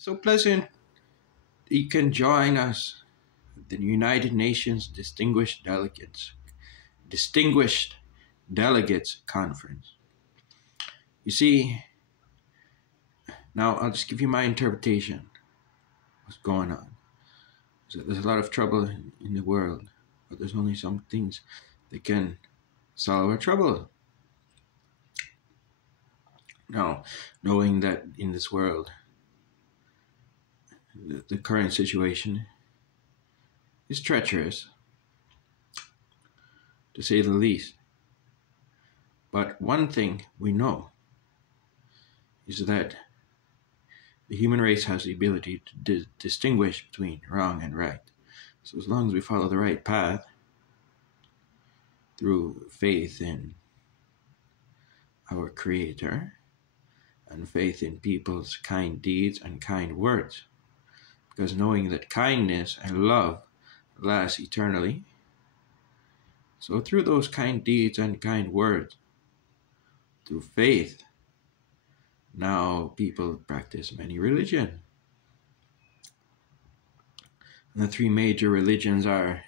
So pleasant you can join us at the United Nations Distinguished Delegates Conference. You see, now I'll just give you my interpretation of what's going on. So there's a lot of trouble in the world, but there's only some things that can solve our trouble. Now, knowing that in this world, the current situation is treacherous, to say the least. But one thing we know is that the human race has the ability to distinguish between wrong and right. So as long as we follow the right path through faith in our Creator and faith in people's kind deeds and kind words, because knowing that kindness and love last eternally, so through those kind deeds and kind words, through faith, now people practice many religions. And the three major religions are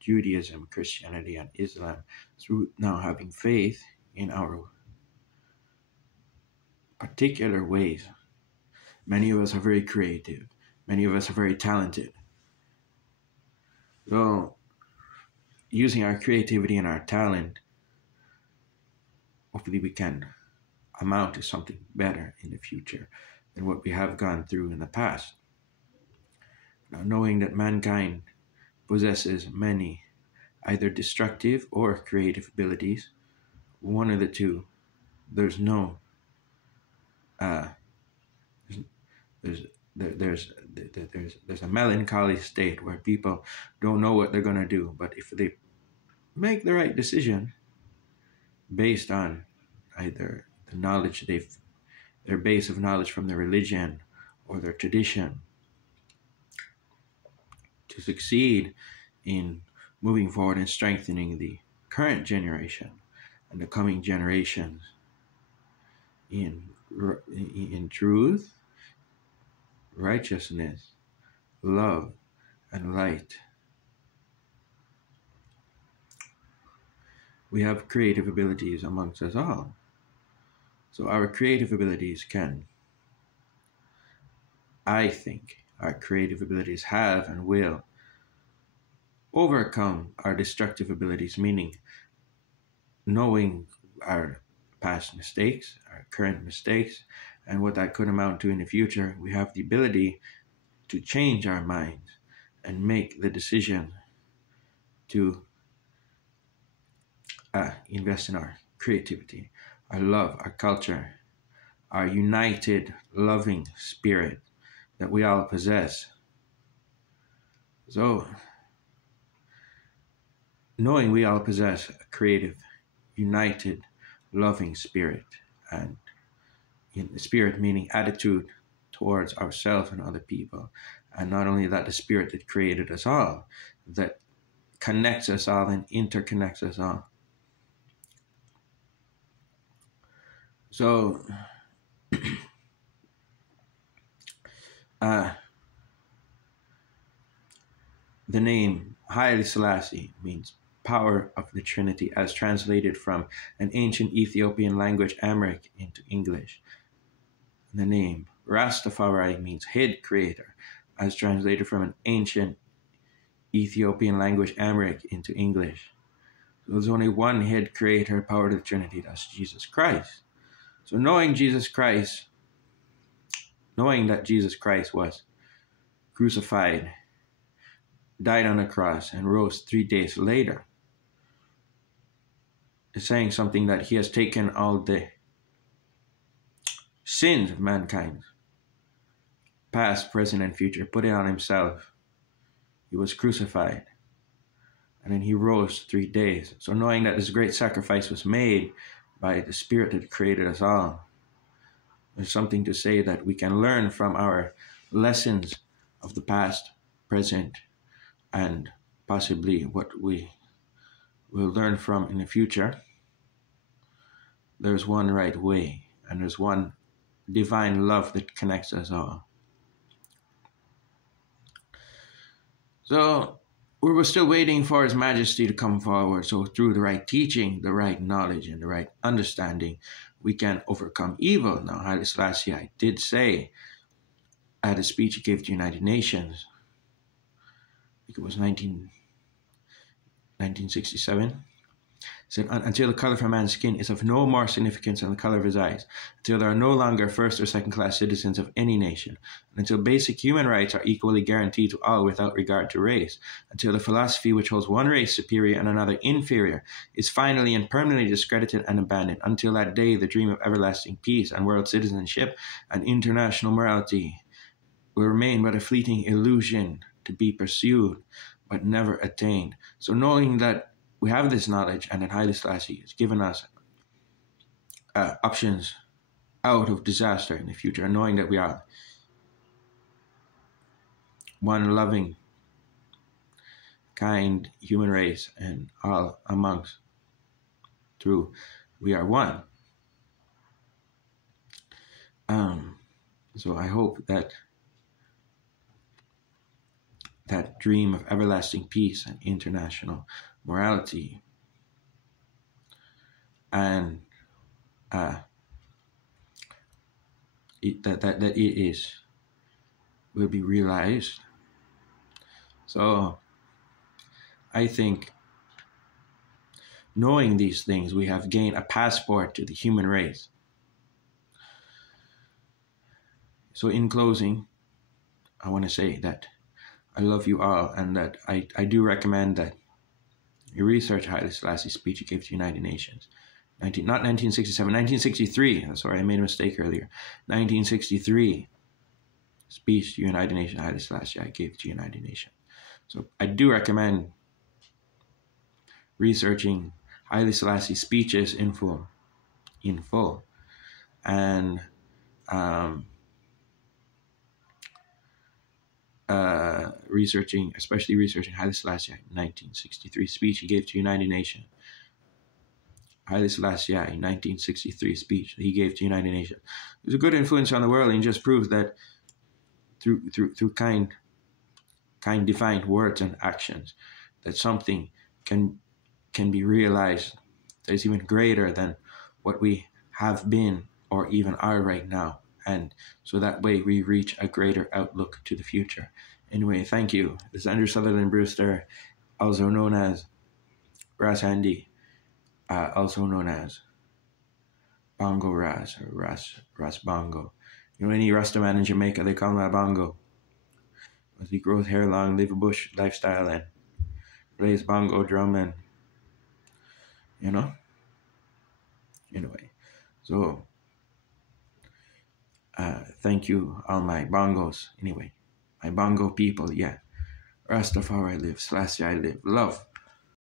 Judaism, Christianity, and Islam. Through now having faith in our particular ways, many of us are very creative. Many of us are very talented. So, using our creativity and our talent, hopefully we can amount to something better in the future than what we have gone through in the past. Now, knowing that mankind possesses many either destructive or creative abilities, one of the two, there's a melancholy state where people don't know what they're going to do. But if they make the right decision based on either the knowledge their base of knowledge from their religion or their tradition, to succeed in moving forward and strengthening the current generation and the coming generations in truth, righteousness, love, and light. We have creative abilities amongst us all. So our creative abilities our creative abilities have and will overcome our destructive abilities, meaning knowing our past mistakes, our current mistakes, and what that could amount to in the future. We have the ability to change our minds and make the decision to invest in our creativity, our love, our culture, our united, loving spirit that we all possess. So, knowing we all possess a creative, united, loving spirit, and in the spirit meaning attitude towards ourselves and other people, and not only that, the spirit that created us all, that connects us all and interconnects us all. So, the name Haile Selassie means power of the Trinity, as translated from an ancient Ethiopian language, Amharic, into English. The name Rastafari means head creator, as translated from an ancient Ethiopian language, Amharic, into English. So there's only one head creator, power of the Trinity, that's Jesus Christ. So knowing that Jesus Christ was crucified, died on the cross, and rose 3 days later, is saying something that he has taken all the sins of mankind, past, present, and future, put it on himself. He was crucified, and then he rose 3 days. So knowing that this great sacrifice was made by the Spirit that created us all, there's something to say that we can learn from our lessons of the past, present, and possibly what we we'll learn from in the future. There's one right way, and there's one divine love that connects us all. So we were still waiting for His Majesty to come forward. So through the right teaching, the right knowledge, and the right understanding, we can overcome evil. Now, Haile Selassie did say at a speech he gave to the United Nations, I think it was 1967, said, until the color of a man's skin is of no more significance than the color of his eyes, until there are no longer first or second class citizens of any nation, and until basic human rights are equally guaranteed to all without regard to race, until the philosophy which holds one race superior and another inferior is finally and permanently discredited and abandoned, until that day the dream of everlasting peace and world citizenship and international morality will remain but a fleeting illusion to be pursued but never attained. So knowing that we have this knowledge and that Haile Selassie has given us options out of disaster in the future, and knowing that we are one loving, kind human race, and all amongst through we are one. So I hope that that dream of everlasting peace and international morality and that it will be realized. So I think knowing these things, we have gained a passport to the human race. So in closing, I want to say that I love you all, and that I do recommend that you research Haile Selassie's speech he gave to the United Nations. Not 1967, 1963. Sorry, I made a mistake earlier. 1963 speech to United Nations, Haile Selassie gave to United Nations. So I do recommend researching Haile Selassie's speeches in full, and especially researching Haile Selassie 1963 speech he gave to United Nations. Haile Selassie 1963 speech he gave to United Nations. It was a good influence on the world, and just proves that through kind defined words and actions, that something can be realized that is even greater than what we have been or even are right now. And so that way we reach a greater outlook to the future. Anyway, thank you. This is Andrew Sutherland-Brewster, also known as Ras Handy, also known as Bongo Ras, or Ras Bongo. You know, any Rasta man in Jamaica, they call him a Bongo. As he grows hair long, live a bush lifestyle, and plays bongo drum, and you know. Anyway, so thank you, all my bongos. Anyway, my bongo people, yeah. Rastafari live, Selassie I live. Love.